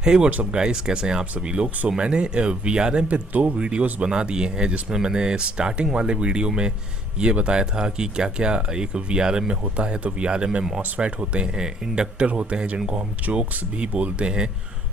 हे WhatsApp guys, कैसे हैं आप सभी लोग। मैंने VRM पे 2 वीडियोस बना दिए हैं, जिसमें मैंने स्टार्टिंग वाले वीडियो में ये बताया था कि क्या क्या एक VRM में होता है। तो VRM में मॉसफेट होते हैं, इंडक्टर होते हैं जिनको हम चोक्स भी बोलते हैं,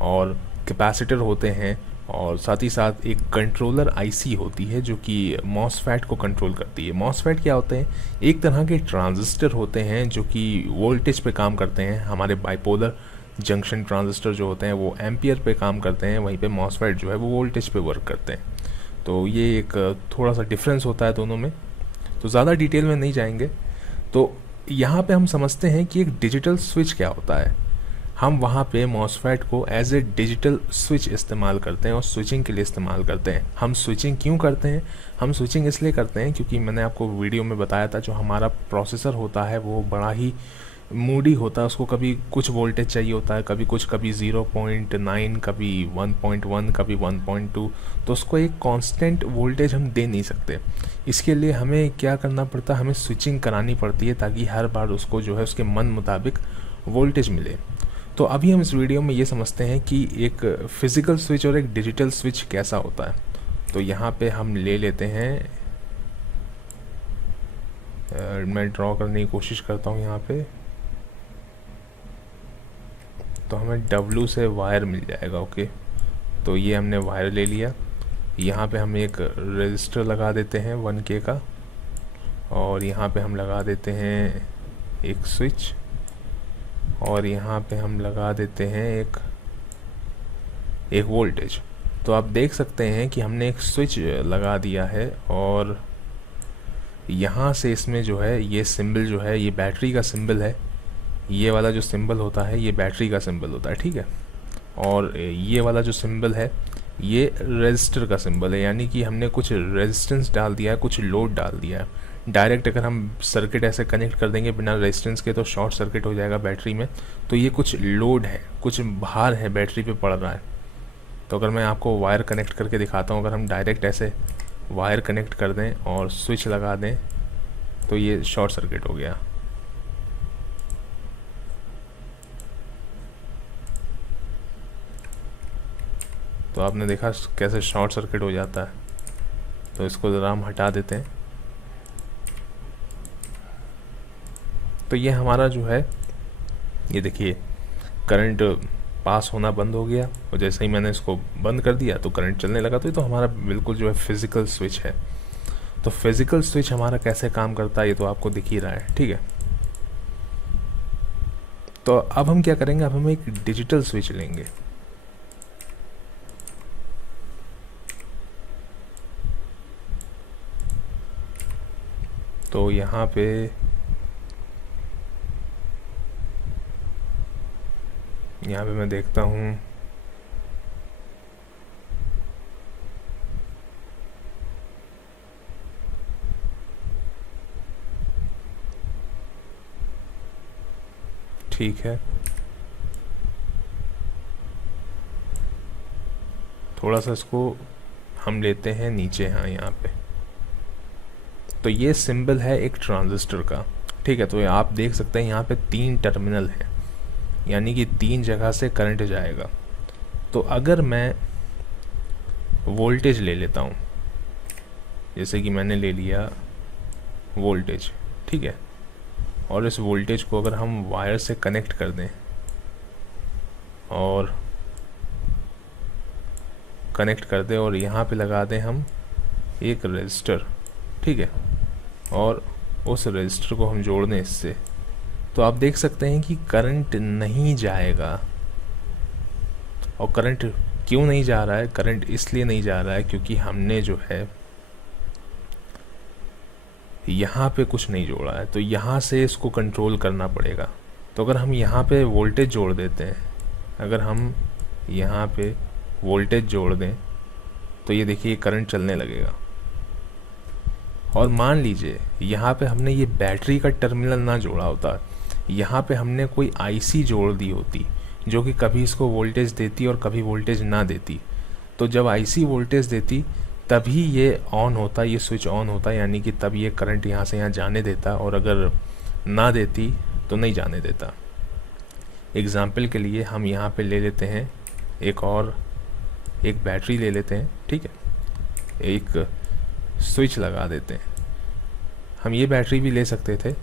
और कैपेसिटर होते हैं, और साथ ही साथ एक कंट्रोलर आईसी होती है जो कि मॉसफेट को कंट्रोल करती है। मॉसफेट क्या होते हैं? एक तरह के ट्रांजिस्टर होते हैं जो कि वोल्टेज पे काम करते हैं। हमारे बाइपोलर जंक्शन ट्रांजिस्टर जो होते हैं वो एम्पियर पे काम करते हैं, वहीं पे मॉसफेट जो है वो वोल्टेज पे वर्क करते हैं। तो ये एक थोड़ा सा डिफरेंस होता है दोनों में। तो ज़्यादा डिटेल में नहीं जाएंगे। तो यहाँ पे हम समझते हैं कि एक डिजिटल स्विच क्या होता है। हम वहाँ पे मॉसफेट को एज ए डिजिटल स्विच इस्तेमाल करते हैं और स्विचिंग के लिए इस्तेमाल करते हैं। हम स्विचिंग क्यों करते हैं? हम स्विचिंग इसलिए करते हैं क्योंकि मैंने आपको वीडियो में बताया था, जो हमारा प्रोसेसर होता है वो बड़ा ही मूडी होता है। उसको कभी कुछ वोल्टेज चाहिए होता है, कभी कुछ, कभी 0.9, कभी 1.1, कभी 1.2। तो उसको एक कांस्टेंट वोल्टेज हम दे नहीं सकते। इसके लिए हमें क्या करना पड़ता है? हमें स्विचिंग करानी पड़ती है ताकि हर बार उसको जो है उसके मन मुताबिक वोल्टेज मिले। तो अभी हम इस वीडियो में ये समझते हैं कि एक फिज़िकल स्विच और एक डिजिटल स्विच कैसा होता है। तो यहाँ पे हम ले लेते हैं, मैं ड्रॉ करने की कोशिश करता हूँ यहाँ पे। तो हमें W से वायर मिल जाएगा। ओके, तो ये हमने वायर ले लिया। यहाँ पे हम एक रजिस्टर लगा देते हैं 1K का, और यहाँ पे हम लगा देते हैं एक स्विच, और यहाँ पे हम लगा देते हैं एक वोल्टेज। तो आप देख सकते हैं कि हमने एक स्विच लगा दिया है, और यहाँ से इसमें जो है ये सिंबल जो है ये बैटरी का सिंबल है। ये वाला जो सिंबल होता है ये बैटरी का सिंबल होता है, ठीक है। और ये वाला जो सिंबल है ये रेजिस्टर का सिंबल है, यानी कि हमने कुछ रेजिस्टेंस डाल दिया है, कुछ लोड डाल दिया है। डायरेक्ट अगर हम सर्किट ऐसे कनेक्ट कर देंगे बिना रेजिस्टेंस के तो शॉर्ट सर्किट हो जाएगा बैटरी में। तो ये कुछ लोड है, कुछ भार है बैटरी पे पड़ रहा है। तो अगर मैं आपको वायर कनेक्ट करके दिखाता हूँ, अगर हम डायरेक्ट ऐसे वायर कनेक्ट कर दें और स्विच लगा दें तो ये शॉर्ट सर्किट हो गया। तो आपने देखा कैसे शॉर्ट सर्किट हो जाता है। तो इसको ज़रा हम हटा देते हैं। तो ये हमारा जो है, ये देखिए करंट पास होना बंद हो गया, और जैसे ही मैंने इसको बंद कर दिया तो करंट चलने लगा। तो ये तो हमारा बिल्कुल जो है फिज़िकल स्विच है। तो फिज़िकल स्विच हमारा कैसे काम करता है ये तो आपको दिख ही रहा है, ठीक है। तो अब हम क्या करेंगे, अब हम एक डिजिटल स्विच लेंगे। तो यहाँ पे मैं देखता हूँ, ठीक है। थोड़ा सा इसको हम लेते हैं नीचे, हाँ यहाँ पे। तो ये सिंबल है एक ट्रांजिस्टर का, ठीक है। तो आप देख सकते हैं यहाँ पे 3 टर्मिनल हैं, यानी कि 3 जगह से करंट जाएगा। तो अगर मैं वोल्टेज ले लेता हूँ, जैसे कि मैंने ले लिया वोल्टेज, ठीक है, और इस वोल्टेज को अगर हम वायर से कनेक्ट कर दें और यहाँ पे लगा दें हम एक रजिस्टर, ठीक है, और उस रजिस्टर को हम जोड़ दें इससे, तो आप देख सकते हैं कि करंट नहीं जाएगा। और करंट क्यों नहीं जा रहा है? करंट इसलिए नहीं जा रहा है क्योंकि हमने जो है यहाँ पे कुछ नहीं जोड़ा है। तो यहाँ से इसको कंट्रोल करना पड़ेगा। तो अगर हम यहाँ पे वोल्टेज जोड़ देते हैं, अगर हम यहाँ पे वोल्टेज जोड़ दें तो ये देखिए करंट चलने लगेगा। और मान लीजिए यहाँ पे हमने ये बैटरी का टर्मिनल ना जोड़ा होता, यहाँ पे हमने कोई आईसी जोड़ दी होती जो कि कभी इसको वोल्टेज देती और कभी वोल्टेज ना देती। तो जब आईसी वोल्टेज देती तभी ये ऑन होता, ये स्विच ऑन होता, यानी कि तब ये करंट यहाँ से यहाँ जाने देता, और अगर ना देती तो नहीं जाने देता। एग्ज़ाम्पल के लिए हम यहाँ पे ले लेते हैं एक बैटरी ले लेते हैं, ठीक है, एक स्विच लगा देते हैं। हम ये बैटरी भी ले सकते थे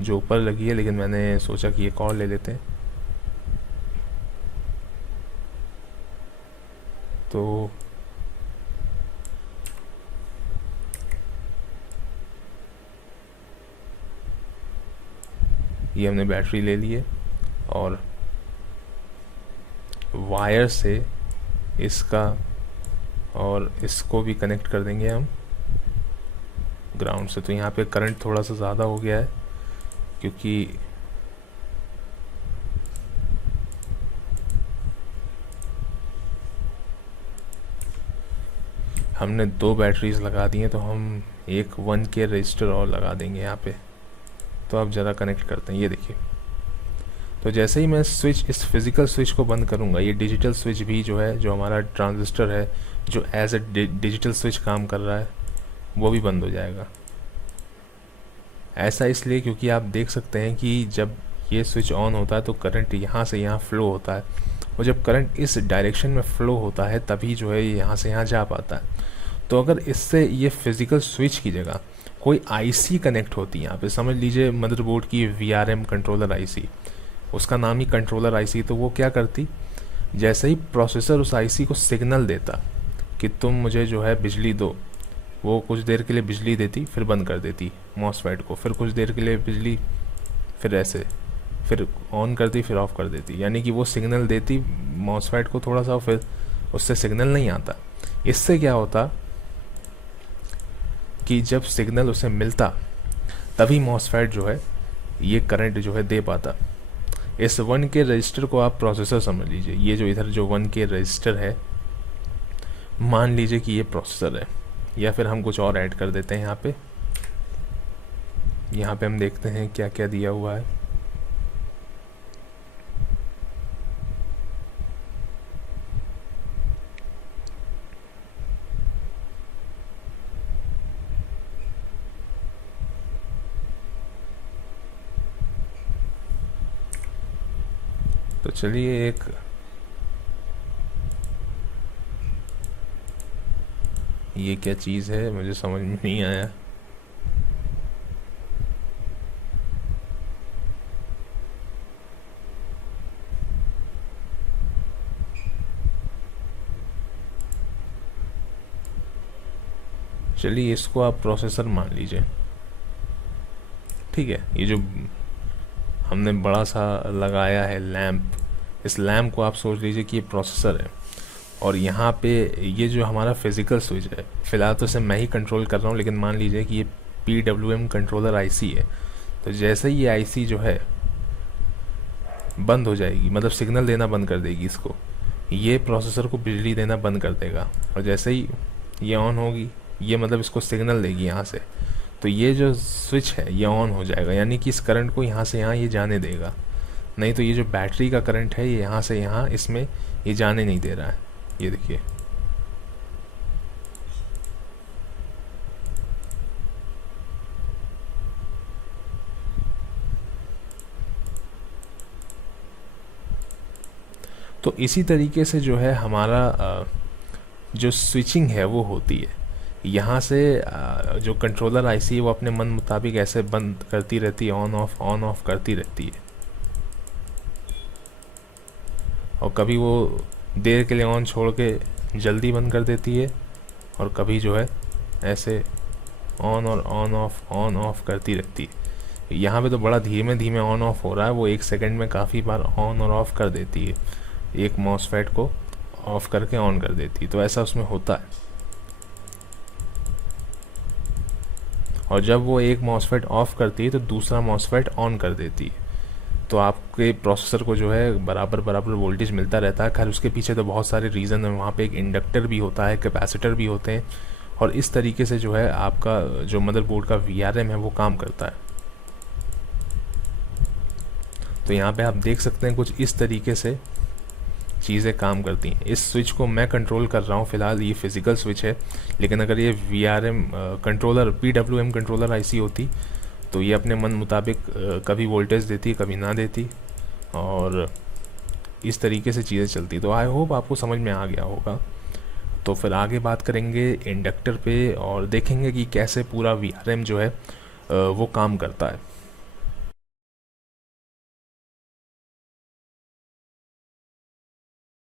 जो ऊपर लगी है, लेकिन मैंने सोचा कि एक और ले लेते हैं। तो ये हमने बैटरी ले ली है और वायर से इसका और इसको भी कनेक्ट कर देंगे हम ग्राउंड से। तो यहाँ पे करंट थोड़ा सा ज़्यादा हो गया है क्योंकि हमने 2 बैटरीज लगा दी हैं, तो हम एक 1K रजिस्टर और लगा देंगे यहाँ पे। तो अब ज़रा कनेक्ट करते हैं, ये देखिए। तो जैसे ही मैं इस फिज़िकल स्विच को बंद करूँगा, ये डिजिटल स्विच भी जो है, जो हमारा ट्रांजिस्टर है जो एज ए डिजिटल स्विच काम कर रहा है, वो भी बंद हो जाएगा। ऐसा इसलिए क्योंकि आप देख सकते हैं कि जब ये स्विच ऑन होता है तो करंट यहाँ से यहाँ फ्लो होता है, और जब करंट इस डायरेक्शन में फ्लो होता है तभी जो है यहाँ से यहाँ जा पाता है। तो अगर इससे ये फिज़िकल स्विच की जगह कोई आईसी कनेक्ट होती है, यहाँ पे समझ लीजिए मदरबोर्ड की VRM कंट्रोलर आईसी, उसका नाम ही कंट्रोलर आईसी, तो वो क्या करती, जैसे ही प्रोसेसर उस आईसी को सिग्नल देता कि तुम मुझे जो है बिजली दो, वो कुछ देर के लिए बिजली देती, फिर बंद कर देती मॉसफेट को, फिर कुछ देर के लिए बिजली, फिर ऐसे, फिर ऑन करती, फिर ऑफ कर देती। यानी कि वो सिग्नल देती मॉसफेट को थोड़ा सा, फिर उससे सिग्नल नहीं आता। इससे क्या होता कि जब सिग्नल उसे मिलता तभी मॉसफेट जो है ये करंट जो है दे पाता। इस 1K रजिस्टर को आप प्रोसेसर समझ लीजिए। ये जो इधर जो 1K रजिस्टर है, मान लीजिए कि ये प्रोसेसर है, या फिर हम कुछ और ऐड कर देते हैं यहाँ पे। यहाँ पे हम देखते हैं क्या क्या दिया हुआ है। तो चलिए ये क्या चीज़ है, मुझे समझ में नहीं आया। चलिए इसको आप प्रोसेसर मान लीजिए, ठीक है। ये जो हमने बड़ा सा लगाया है लैंप, इस लैंप को आप सोच लीजिए कि ये प्रोसेसर है, और यहाँ पे ये जो हमारा फिज़िकल स्विच है, फ़िलहाल तो इसे मैं ही कंट्रोल कर रहा हूँ, लेकिन मान लीजिए कि ये PWM कंट्रोलर आईसी है। तो जैसे ही ये आईसी जो है बंद हो जाएगी, मतलब सिग्नल देना बंद कर देगी इसको, ये प्रोसेसर को बिजली देना बंद कर देगा, और जैसे ही ये ऑन होगी, ये मतलब इसको सिग्नल देगी यहाँ से, तो ये जो स्विच है ये ऑन हो जाएगा। यानी कि इस करंट को यहाँ से यहाँ ये जाने देगा, नहीं तो ये जो बैटरी का करंट है ये यहाँ से यहाँ इसमें ये जाने नहीं दे रहा है। ये देखिए, तो इसी तरीके से जो है हमारा जो स्विचिंग है वो होती है। यहाँ से जो कंट्रोलर आईसी है वो अपने मन मुताबिक ऐसे बंद करती रहती है, ऑन ऑफ करती रहती है, और कभी वो देर के लिए ऑन छोड़ के जल्दी बंद कर देती है, और कभी जो है ऐसे ऑन ऑफ करती रहती है। यहाँ पे तो बड़ा धीमे धीमे ऑन ऑफ हो रहा है, वो 1 सेकंड में काफ़ी बार ऑन और ऑफ कर देती है, एक मॉसफेट को ऑफ करके ऑन कर देती है। तो ऐसा उसमें होता है, और जब वो एक मॉसफेट ऑफ करती है तो दूसरा मॉसफेट ऑन कर देती है, तो आपके प्रोसेसर को जो है बराबर वोल्टेज मिलता रहता है। खैर उसके पीछे तो बहुत सारे रीज़न है, वहाँ पे एक इंडक्टर भी होता है, कैपेसिटर भी होते हैं, और इस तरीके से जो है आपका जो मदरबोर्ड का VRM है वो काम करता है। तो यहाँ पे आप देख सकते हैं कुछ इस तरीके से चीज़ें काम करती हैं। इस स्विच को मैं कंट्रोल कर रहा हूँ, फ़िलहाल ये फिज़िकल स्विच है, लेकिन अगर ये VRM controller PWM controller IC होती तो ये अपने मन मुताबिक कभी वोल्टेज देती, कभी ना देती, और इस तरीके से चीज़ें चलती। तो आई होप आपको समझ में आ गया होगा। तो फिर आगे बात करेंगे इंडक्टर पे और देखेंगे कि कैसे पूरा VRM जो है वो काम करता है।